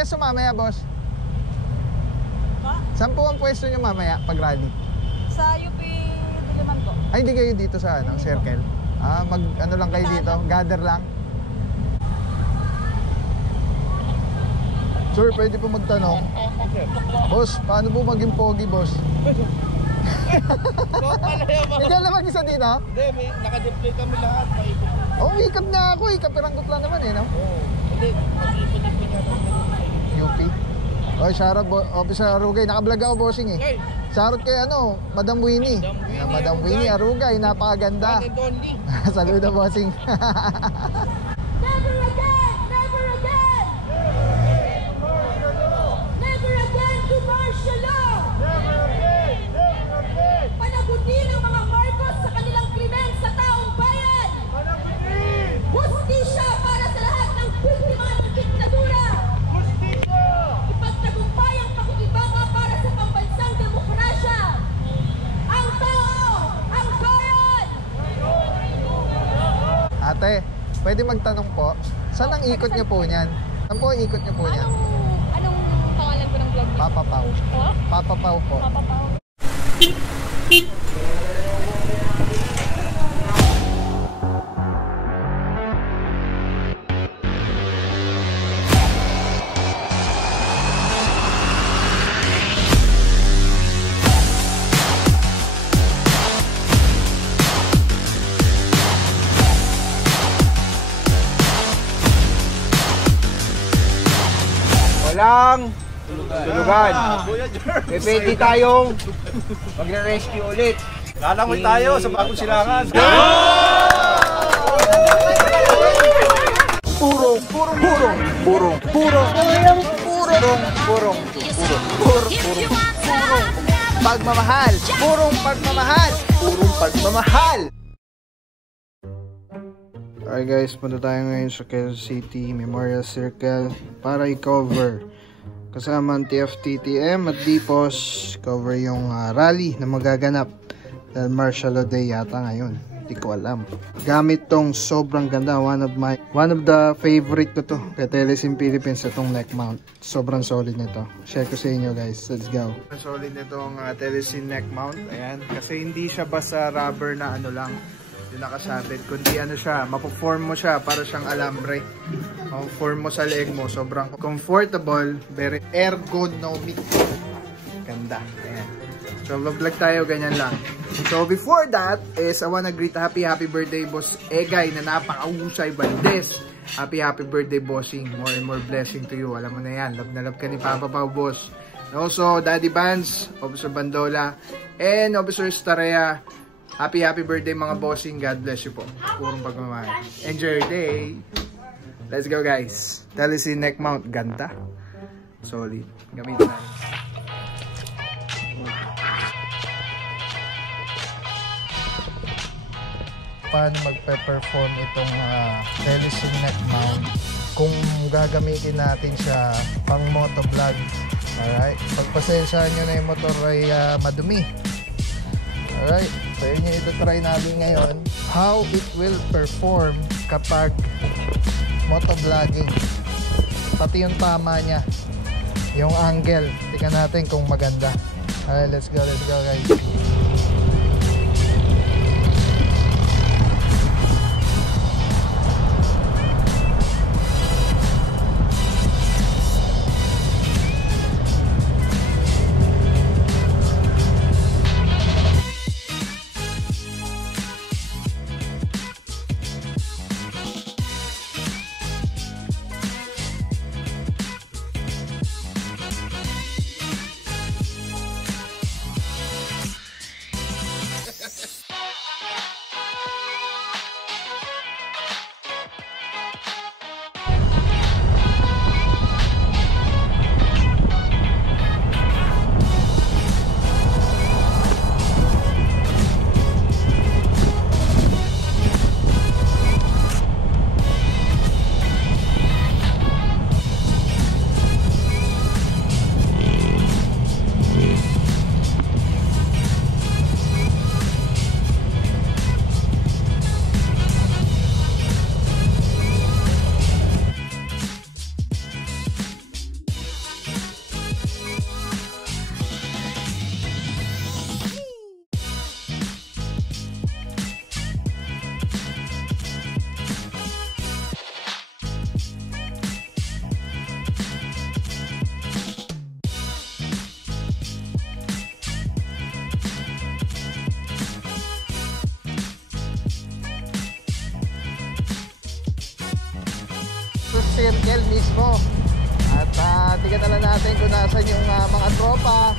pwesto mamaya, boss? Saan po ang pwesto nyo mamaya pag rally? Sa UP Diliman po. Ay, hindi kayo dito sa ano, circle? Ah, ano lang kayo dito? Gather lang? Sir, pwede po magtanong? Boss, paano po maging pogi, boss? Ikaw lang mag-isa dito? Hindi, may naka-display kami lahat. Oh, wake up na ako eh. Kapiranggot lang naman eh, no? Hindi, mag-ipon-ipon niya kami. UP. Oy, shoutout Officer Arugay. Naka-vlog ako, bossing eh. Shoutout kay ano, Madam Winnie. Madam Winnie Arugay, napakaganda. Saludo, bossing. Never again! Never again! Never again to martial law! Never again! Never again! Panagutin ang mga Marcos sa kanilang krimen sa taong bayan! Panagutin! Hustisya para sa lahat ng biktima ng diktadura! Justisya! Ipagtagumpay ang pakikibaka para sa pambansang demokrasya! Ang tao! Ang bayan! Ate, pwede magtanong po, saan ang ikot niyo po niyan? Saan po ang ikot niyo po niyan? Anong pangalan ko ng vlog niyo? Papa Pau. Oh? Papa Pau po. Papa Pao. Walang tulugan. Pwede tayong magre-rescue ulit. Lalangoy tayo sa bagong silangan. Pagmamahal. Purong pagmamahal. Purong pagmamahal. Alright guys, punta tayo ngayon sa Quezon City Memorial Circle para i-cover kasama ang TFTTM at DPOS, cover yung rally na magaganap dahil martial law day yata ngayon, hindi ko alam. Gamit tong sobrang ganda, one of the favorite ko to kay Telesim Philippines, itong neck mount. Sobrang solid nito, share ko sa inyo guys, let's go. Solid nitong Telesim neck mount, ayan, kasi hindi siya basta rubber na ano lang yung nakasabit, kundi ano siya, mapo-form mo siya para siyang alambre. Mapo-form mo sa leeg mo, sobrang comfortable, very ergonomic. Ganda. Ayan. So vlog tayo, ganyan lang. So before that is I wanna greet happy birthday Boss Egay na napakahusay Valdez. Happy birthday bossing. More and more blessing to you. Alam mo na yan, love na love ka ni Papa Pao, boss. And also Daddy Vance, Officer Bandola, and Officer Starea. Happy birthday mga bossing. God bless you po. Purong pagmamahal. Enjoy your day. Let's go guys. Telesim neck mount. Ganda. Solid. Gamitin natin. Paano magpe-perform itong Telesim neck mount kung gagamitin natin siya pang motovlog. Alright. Pagpasensyahan nyo na yung motor ay madumi. Alright. So yun yung ito-try natin ngayon, how it will perform kapag motovlogging. Pati yung tama niya, yung angle, tingnan natin kung maganda. Alright, let's go guys. circle mismo. At tignan na lang natin kung nasan yung mga tropa.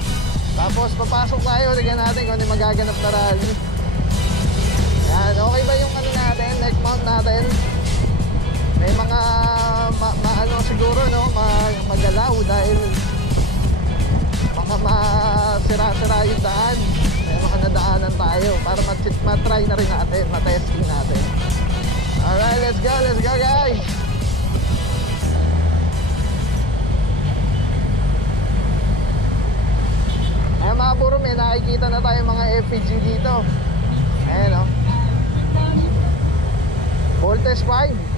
Tapos papasok tayo, tignan natin kung ano yung magaganap na rally. Yan, okay ba yung ano natin, neck mount natin? May mga ano siguro no, magalaw dahil mga masira-sira yung daan. May mga nadaanan tayo para matry na rin natin, matesting natin. Alright, let's go guys! Ayan mga buro, may nakikita na tayo mga FPG dito. Ayan o. Voltes 5.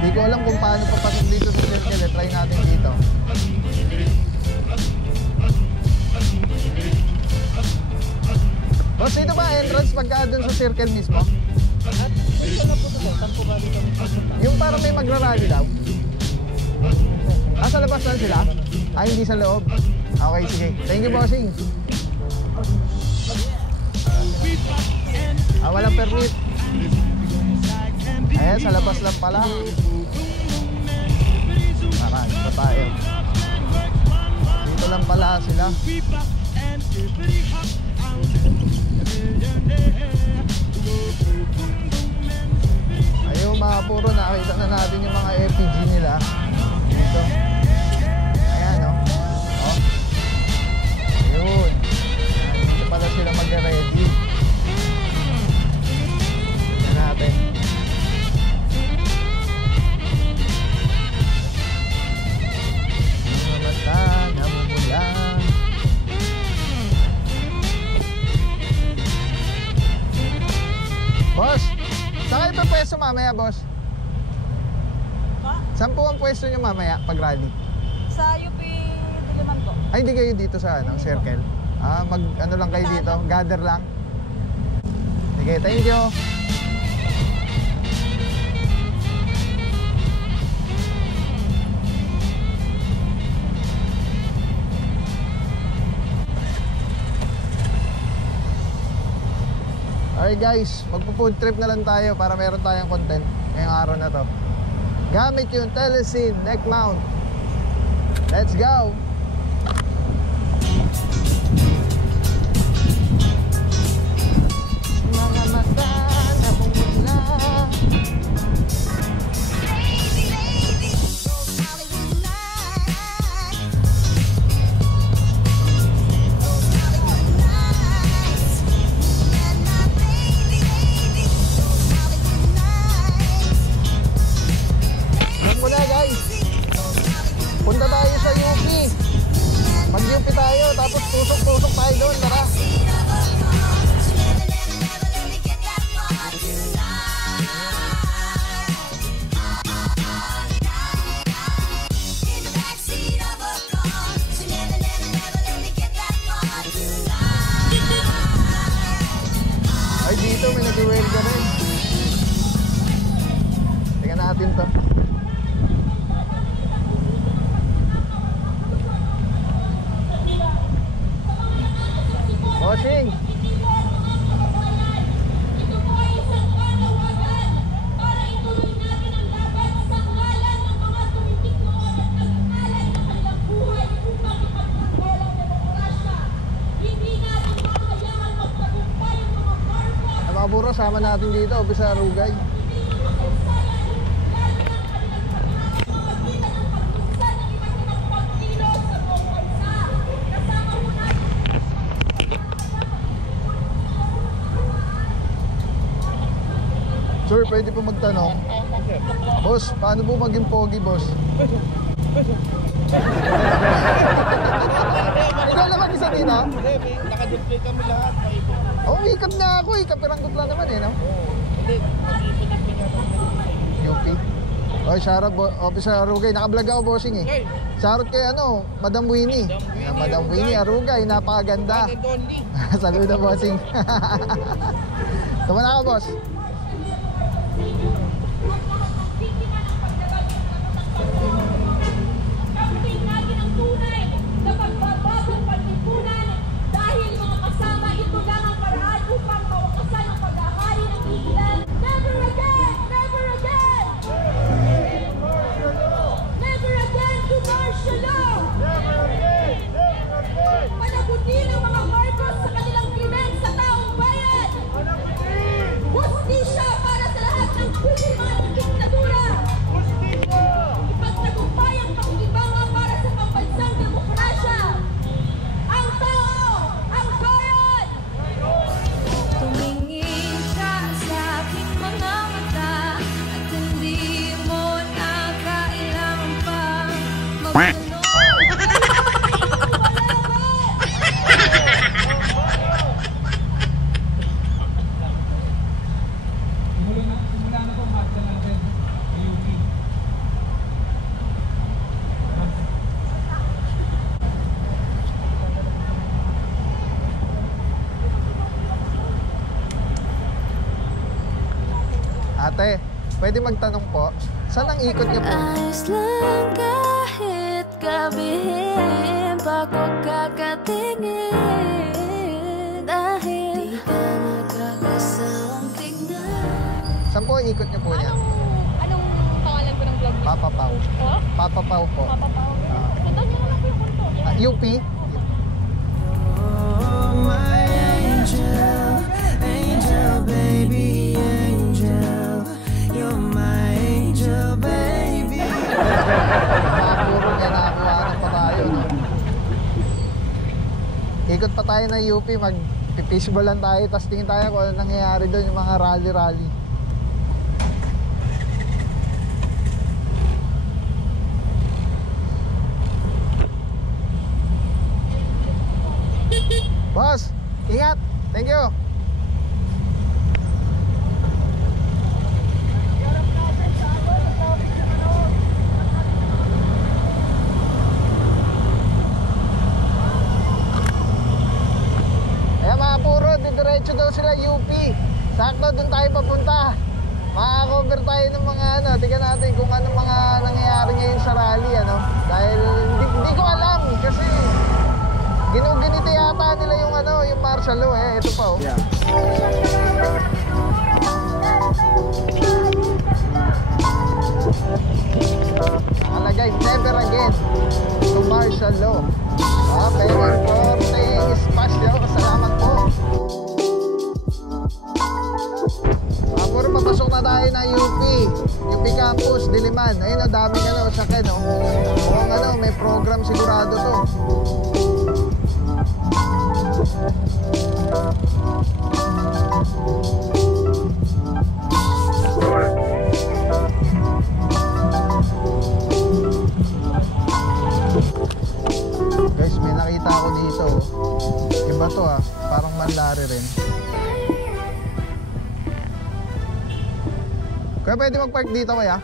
Hindi ko alam kung paano papasok dito sa circle. Try natin dito. Boss, dito ba entrance pagka dun sa circle mismo? Yung parang may magra-rally daw. Sa labas lang sila? Hindi sa loob. Okay, sige. Thank you, bossing. Walang permit. Ayan, sa labas lang pala. Tara, dito tayo. Dito lang pala sila. Ayun mga puro, nakita na natin yung mga FPG nila. Dito. Ayan o. Oh. Ayun. Dito pala sila mag-ready. Ayan natin. Boss, saan kayo pa pwesto mamaya, boss? Ha? Saan po ang pwesto nyo mamaya pag rally? Sa UP Diliman po. Ay, hindi kayo dito sa circle? Ano lang kayo dito? Gather lang? Sige, thank you. Alright guys, magpo-food trip na lang tayo para meron tayong content ngayong araw na to. Gamit yung Telesin neck mount. Let's go! Mga mata na mumula. Muna guys, punta tayo sa UP. Mag-UP tayo, tapos tusok-tusok tayo doon, tara. Ay, dito may nag-welga rin. Tingnan natin to. Bossing! Ito po ay isang panawagan para ituloy natin ang laban sa ngalan ng mga tumitik noon at nag-alay ng kanilang buhay upang ipagtanggol ang demokrasya. Hindi natin makakayaan magtagumpay ang mga Marcos. Mga buro, sama natin dito, Bisa Rugay. Sir, pwede po magtanong. Boss, paano po maging pogi, boss? Ikaw naman isa din, ha? Hindi, nakadupli kami lahat. Oo, ikap na ako eh. Kapiranggot lang naman eh, no? Hindi, mag-ipon-ipon nga kami. Yupi. Oy, shoutout, Officer Arugay. Naka-vlog ako, bossing eh. Shoutout kay ano, Madam Winnie. Madam Winnie Arugay, napakaganda. And only. Saluda, bossing. Tama na ako, boss. Kamping natin ang tunay na pagbabagong pagtipunan dahil mga kasama ito lang ang paraan upang mawakasan ang pag-ahari ng ilan. Never again! Never again! Never again to martial law! Panagutin ang mga Marcos sa kanilang krimen sa taong bayan! Hustisya para sa lahat ng biktima ng diktadura! Ipagtagumpay ang pakikibanga para sa pambansang demokrasya! Ang tao! Ang bayan! Tumingin ka sa aking mga mata at hindi mo na kailangan pa magtanong. Simula na po marcha natin sa UP. Ate, pwede magtanong po. Saan ang ikot niyo po? Ayos lang kahit gabihin pa ko kakatingin dahil di ka nakakasawang tignan. Saan po ang ikot niyo po niyan? Anong pangalan ko ng vlog niyo? Papa Pau. Oh? Papa Pau po. Papa Pao. Ganda niyo naman po yung punto. UP? Puro yan, nakakuha pa tayo, no? Ikot pa tayo ng UP, mag-fishball lang tayo, tapos tingin tayo kung ano nangyayari doon, yung mga rally-rally. Boss, ingat! Thank you! Ayan mga puro, didiretso daw sila UP. Sakto, doon tayo papunta. Maka-cover tayo ng mga ano, tingnan natin kung anong mga nangyayari ngayon sa rally, ano. Dahil hindi ko alam kasi ginuganito yata nila yung ano, yung martial law eh. Ito pa oh. Yeah. Nakalagay, never again to martial law. Very important espasyo. Salamat po. Puro papasok na tayo ng UP. UP Campus, Diliman. Ayun, ang daming ano, sakyan oh. Mukhang ano, may program sigurado to. Guys, may nakita ako dito. Iba to ah, parang manlari rin. Kaya pwede mag-park dito kaya?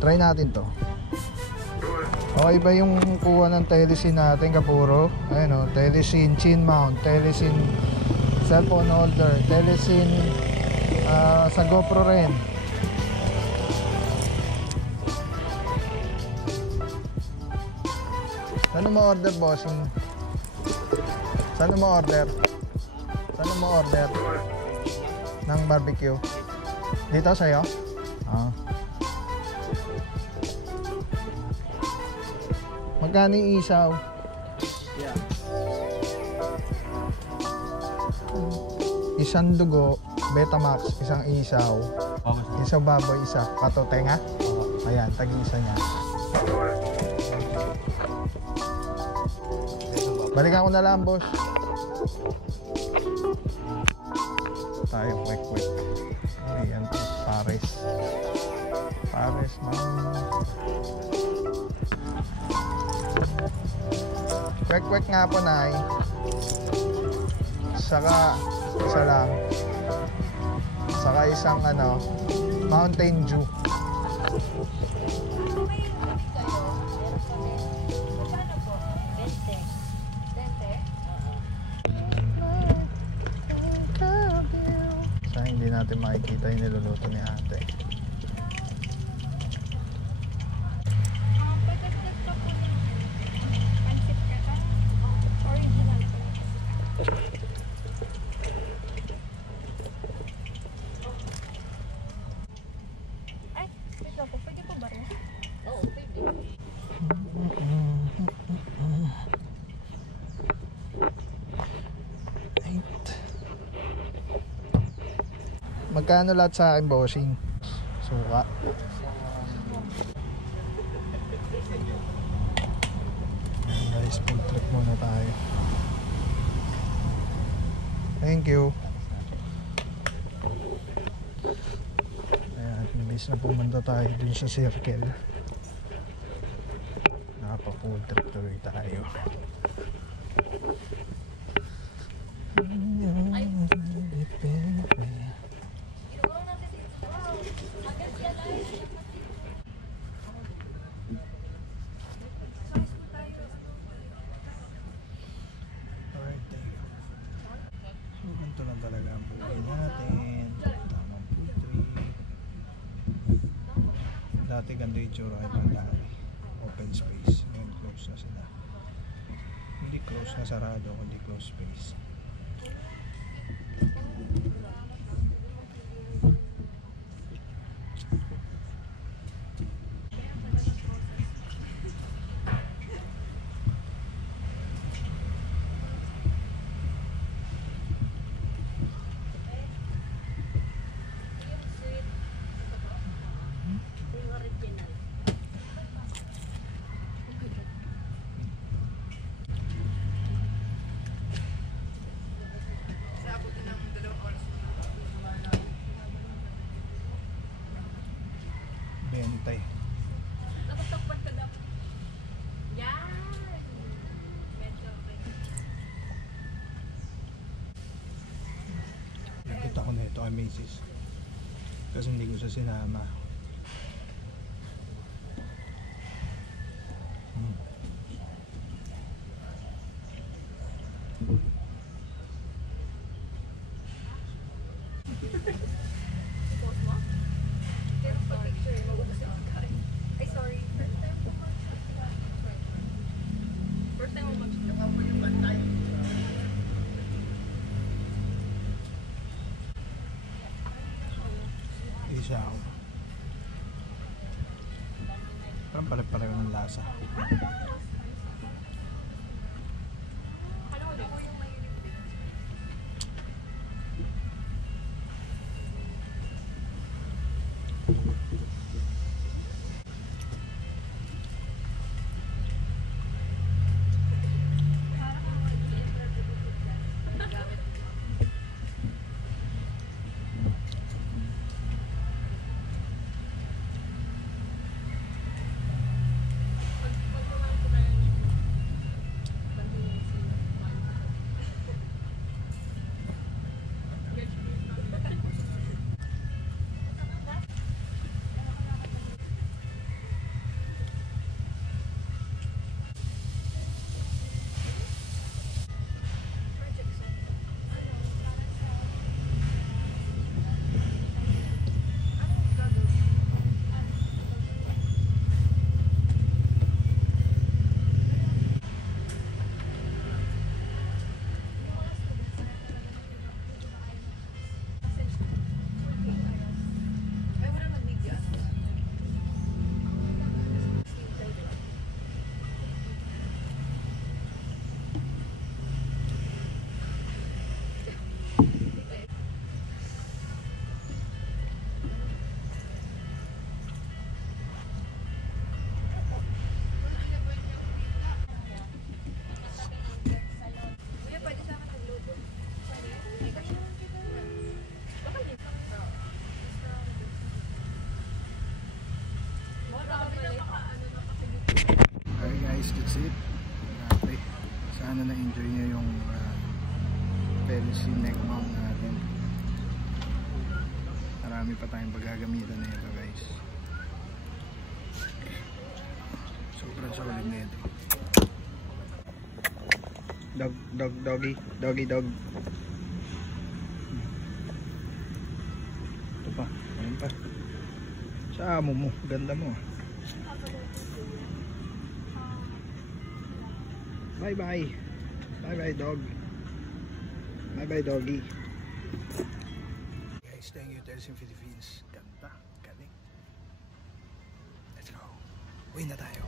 Try natin to. Okay ba yung kuha ng telesin natin, kapuro? Ayun o, telesin chin mount, telesin cellphone holder, telesin sa GoPro rin. Saan mo order, bossing? Saan mo order? Saan mo order? Ng barbecue? Dito sa'yo? Ah. Magkano yung isaw? Yeah. Isang dugo, Betamax, isang isaw. Isang baboy, isa. Pato, tenga? Ayan, tag-isa niya. Balikan ko na lang, boss. tayo quick. Ayan po, Pares. Pares man. Quick nga po, Nay. Saka isa lang. Saka isang Mountain Dew. Sa hindi natin makikita yung niluluto ni ate. Pwede po ba rin? Oo, pwede. Magkano lahat sa akin, bossing? Suka. Guys, food trip muna tayo. Thank you. Ayan, imbis na pumunta tayo dun sa circle. Nakapa-food trip tuloy tayo. Alright, thank you. So, ganito lang talaga ang buhay natin. Tamang food trip. Dati ganito yung tsura ay pagdari. Open space. Ngayon close na sila. Hindi close na sarado, kundi close space. Bentay. Nakatagpan ka dapat. Yan! Medyo okay. Nakita ko na ito kay Macy's. Kasi hindi ko siya sinama. Post mo? Pero pag picture, mag-ubos yung pagkain. Ay, sorry. First time mo mag-shoot. Isa ako. Parang pare-pareho ng lasa. Ano ko yung mahilig din? Pag naman ko it. Grabe. Sana na-enjoy nyo yung Tennessee neck mount natin. Marami pa tayong paggagamitan na ito guys. Sobrang solid na ito. Doggy. Ito pa. Ayun pa. Sa amo mo. Ganda mo. Bye bye dog. Bye bye doggy. Guys, thank you Tennessee Philippines. Ganda, galing. Let's go. Uwi na tayo.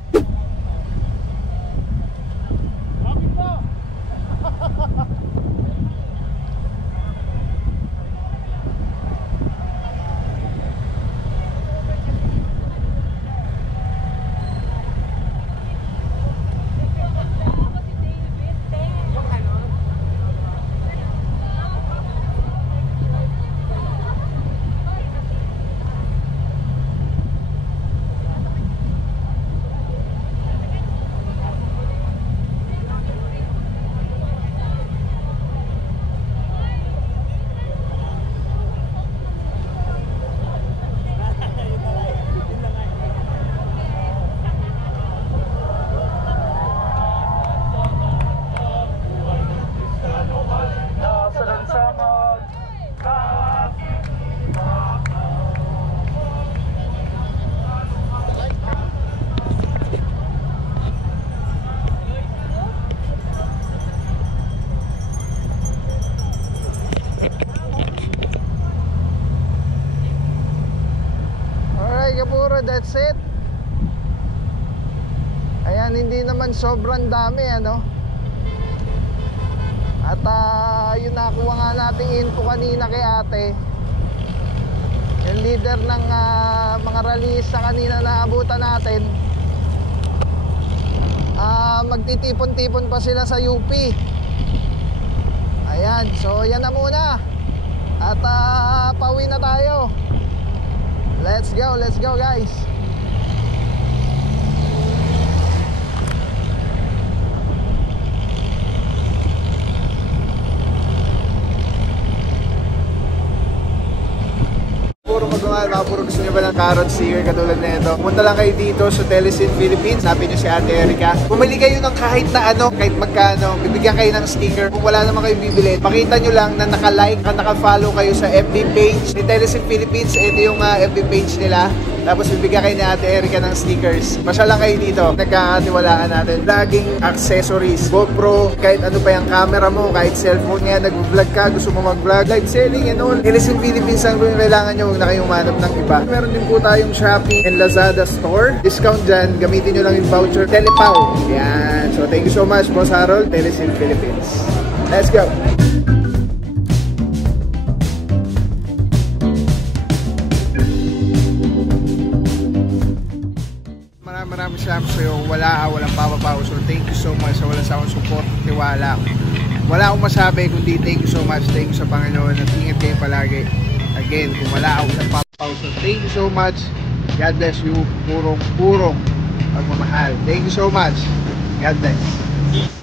That's it. Ayan, hindi naman sobrang dami ano. At yun nakuha nga nating info kanina kay ate. Yung leader ng mga rallyista kanina na abutan natin. Magtitipon-tipon pa sila sa UP. Ayan, so yan na muna. At pauwi na tayo. Let's go guys. Puro magmahal, mga puro gusto nyo ba ng carrot sticker katulad na ito? Pumunta lang kayo dito sa Telesin Philippines. Sabi nyo si Ate Erica. Pumili kayo ng kahit na ano, kahit magkano. Bibigyan kayo ng sticker. Kung wala naman kayo bibili, pakita nyo lang na naka-like at naka-follow kayo sa FB page ni Telesin Philippines. Ito yung FB page nila. Tapos bibigyan kayo ni Ate Erica ng stickers. Pasya lang kayo dito. Nagkakatiwalaan natin. Vlogging accessories. GoPro, kahit ano pa yung camera mo, kahit cellphone nga, nag-vlog ka, gusto mo mag-vlog, live selling and all. Telesin Philippines ang kailangan nyo. Huwag na kayong manap ng iba. Meron din po tayong Shopee and Lazada store. Discount dyan. Gamitin nyo lang yung voucher Telepaw. Yan. So thank you so much, Boss Harold. Telesin Philippines. Let's go! Maraming salamat sa iyo. Walang papapaw. So thank you so much sa walang sawang support, tiwala. Wala akong masabi kundi thank you so much. Thank you sa Panginoon at ingat kayo palagi. Again, kung wala akong papapaw. So thank you so much. God bless you. Purong pagmamahal. Thank you so much. God bless.